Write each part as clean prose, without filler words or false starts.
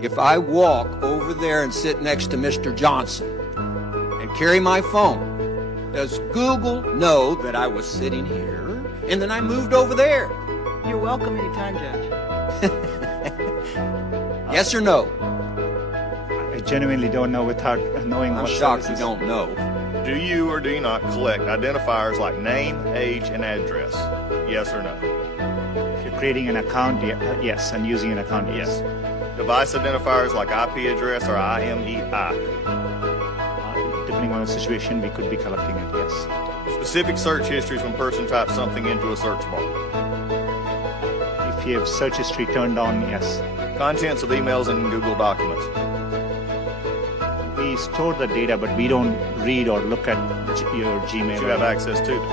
if I walk over there and sit next to Mr. Johnson and carry my phone, does Google know that I was sitting here and then I moved over there? You're welcome anytime, Judge. Yes or no? I genuinely don't know without knowing I'm what shocked you services. don't know. Do you or do you not collect identifiers like name, age, and address? Yes or no? If you're creating an account, yes, and using an account, yes. Device identifiers like IP address or IMEI? Depending on the situation, we could be collecting it, yes. Specific search histories when a person types something into a search bar? If you have search history turned on, yes. Contents of emails and Google documents? We store the data, but we don't read or look at your Gmail. You have access to them.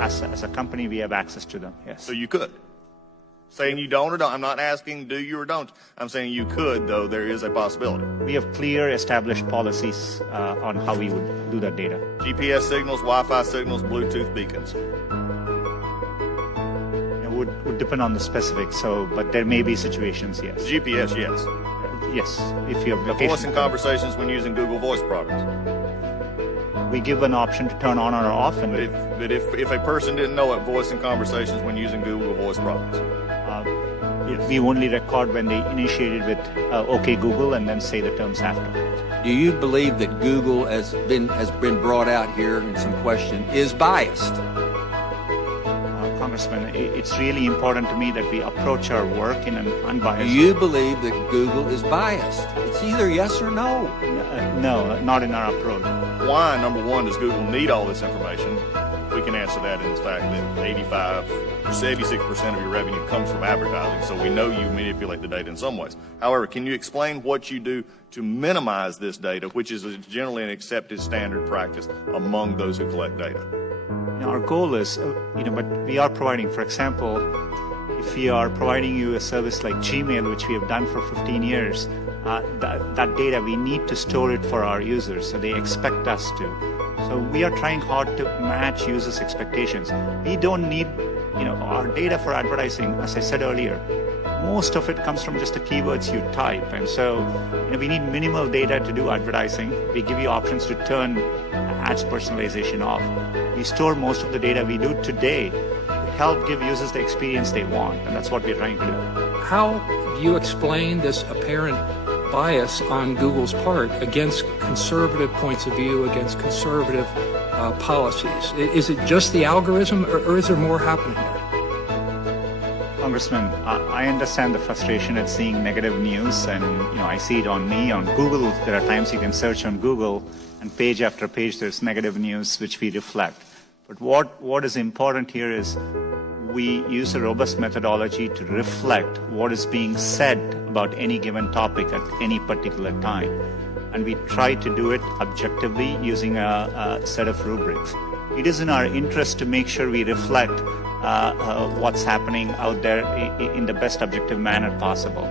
As a company, we have access to them, yes. So you could. Saying you don't or don't. I'm not asking do you or don't. I'm saying you could, though there is a possibility. We have clear established policies on how we would do that data. GPS signals, Wi-Fi signals, Bluetooth beacons. It would depend on the specifics, but there may be situations, yes. GPS, yes. Yes, if you have Voice location. and conversations when using Google Voice products. We give an option to turn on or off, and But if a person didn't know it, voice and conversations when using Google Voice products. we only record when they initiated with OK Google and then say the terms after. Do you believe that Google has been brought out here in some question is biased? Congressman, it's really important to me that we approach our work in an unbiased Do you believe that Google is biased? It's either yes or no. No, not in our approach. Why, number one, does Google need all this information? We can answer that in the fact that 86% of your revenue comes from advertising, so we know you manipulate the data in some ways. However, can you explain what you do to minimize this data, which is generally an accepted standard practice among those who collect data? Our goal is, but we are providing, for example, if we are providing you a service like Gmail, which we have done for 15 years, that data, we need to store it for our users, so they expect us to. So we are trying hard to match users' expectations. We don't need, our data for advertising, as I said earlier, most of it comes from just the keywords you type. And so, we need minimal data to do advertising. We give you options to turn ads personalization off. We store most of the data we do today to help give users the experience they want. And that's what we're trying to do. How do you explain this apparent bias on Google's part against conservative points of view, against conservative policies? Is it just the algorithm, or is there more happening there? Congressman, I understand the frustration at seeing negative news, and I see it on me, on Google. There are times you can search on Google, and page after page there's negative news which we reflect. But what is important here is we use a robust methodology to reflect what is being said about any given topic at any particular time. And we try to do it objectively using a set of rubrics. It is in our interest to make sure we reflect what's happening out there in the best objective manner possible.